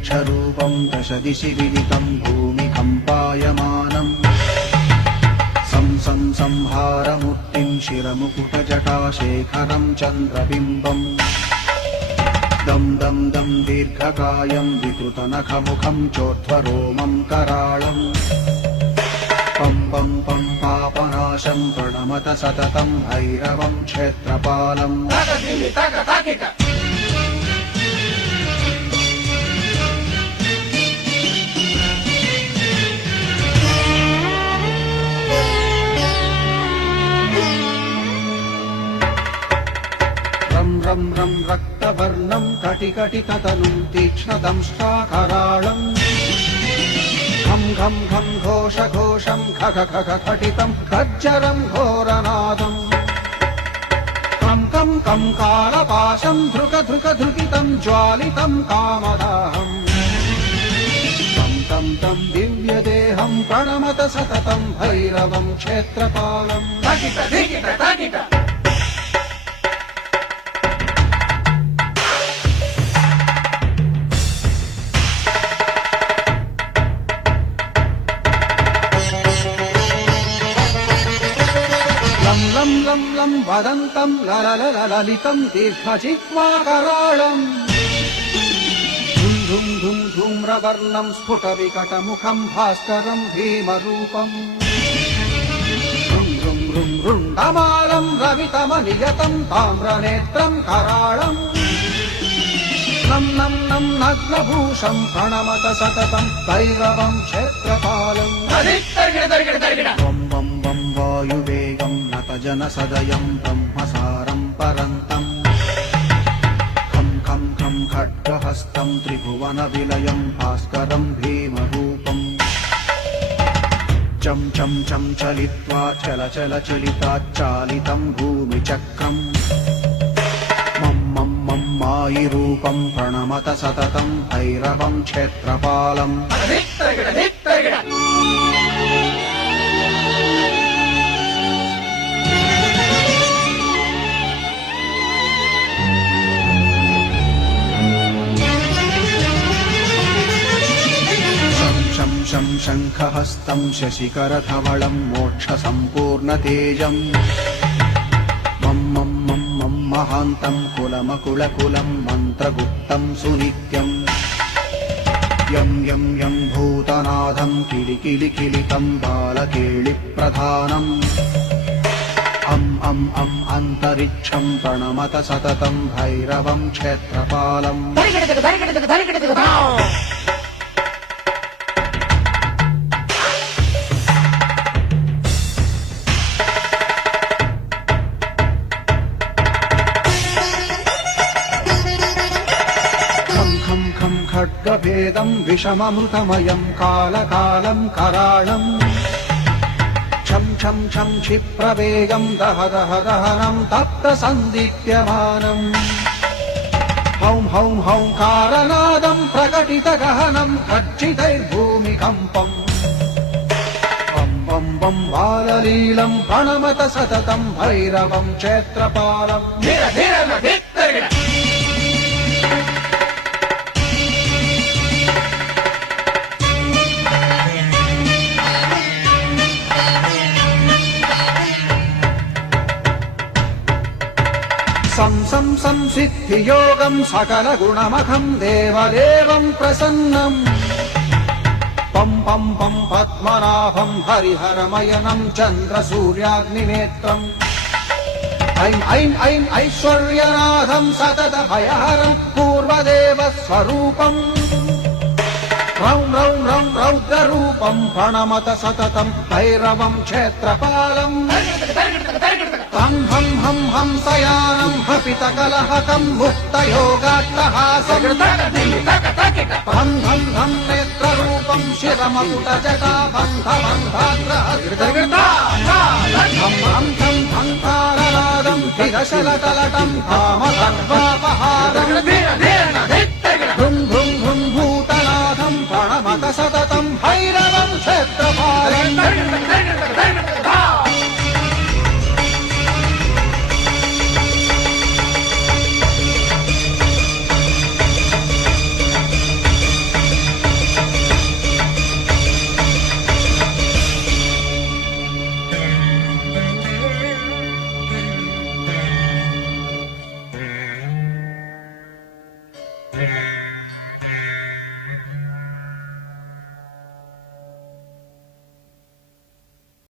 यक्षरूपं दशदिशि विदितं भूमिकम्पायमानम् संहारमूर्तिं शिरमुकुटजटाशेखरं चन्द्रबिम्बम् दं दं दं दीर्घकायं विकृतनखमुखं चोर्ध्वरोमं कराळम् पं पं पं पापनाशं प्रणमत सततं भैरवं क्षेत्रपालम् रं रं रक्तवर्णं कटिकटिततनुं तीक्ष्णदंष्ट्राकराळम् घं घं घं घोषघोषं खख खख खटितं खज्जरं घोरनादम् कं कं कं कालपाशं धृक धृक धृकितं ज्वालितं कामदाहम् तं तं तं दिव्यदेहं प्रणमत सततं भैरवं क्षेत्रपालम् लं लं लं लं वदन्तं ललितं दीर्घजिह्वाकराळम् धुं धुं धुं धूम्रवर्णं स्फुटविकटमुखं भास्करं भीमरूपम् ऋं ऋं ऋं रुण्डमालं रवितमनियतं ताम्रनेत्रं कराळम् नं नं नं नग्नभूषं प्रणमत सततं भैरवं क्षेत्रपालम् वं वं वं वायुवेगं नतजनसदयं ब्रह्मसारं परन्तम् खं खं खं खड्गहस्तं त्रिभुवनविलयं भास्करं भीमरूपम् चं चं चं चलित्वा चल चल चलिताच्चालितं भूमिचक्रम् मं मं मं मायिरूपं प्रणमत सततं भैरवं क्षेत्रपालम् शं शं शङ्खहस्तं शशिकरधवलं मोक्षसम्पूर्णतेजम् मं मं मं मं महान्तं कुलमकुलकुलं मन्त्रगुप्तं सुनित्यम् यं यं यं भूतनाथं किलिकिलिकिलितं बालकेलिप्रधानम् अम् अम् अम् अन्तरिक्षं प्रणमत सततं भैरवं क्षेत्रपालम् खड्गभेदं विषममृतमयं कालकालं कराळम् छं छं छं क्षिप्रवेगं दह दह दहनं तप्तसन्दीप्यमानम् हौं हौं हौं कारनादं प्रकटितगहनं खच्चितैर्भूमिकम्पम् वं वं वं बाललीलं प्रणमत सततं भैरवं क्षेत्रपालम् संसिद्धियोगं सकलगुणमखं देवदेवं प्रसन्नम् पं पं पं पद्मनाभं हरिहरमयनं चन्द्रसूर्याग्निनेत्रम् ऐं ऐं ऐं ऐश्वर्यनाथं सततभयहरं पूर्वदेवस्वरूपम् रौं रौं रौं रौद्ररूपं प्रणमत सततं भैरवं क्षेत्रपालम् हं हं हं हंसयानं हपितकलहकं मुक्तयोगाट्टहासम् हं हं हं नेत्ररूपं शिरमकुटजटाबन्धबन्धाग्रहम् हं हं हं हंकारनादं हिरशलटलटं कामधर्वापहारम् भृं भृं भृं भूतनाथं प्रणमत सततं भैरवं क्षेत्रपालम् ధే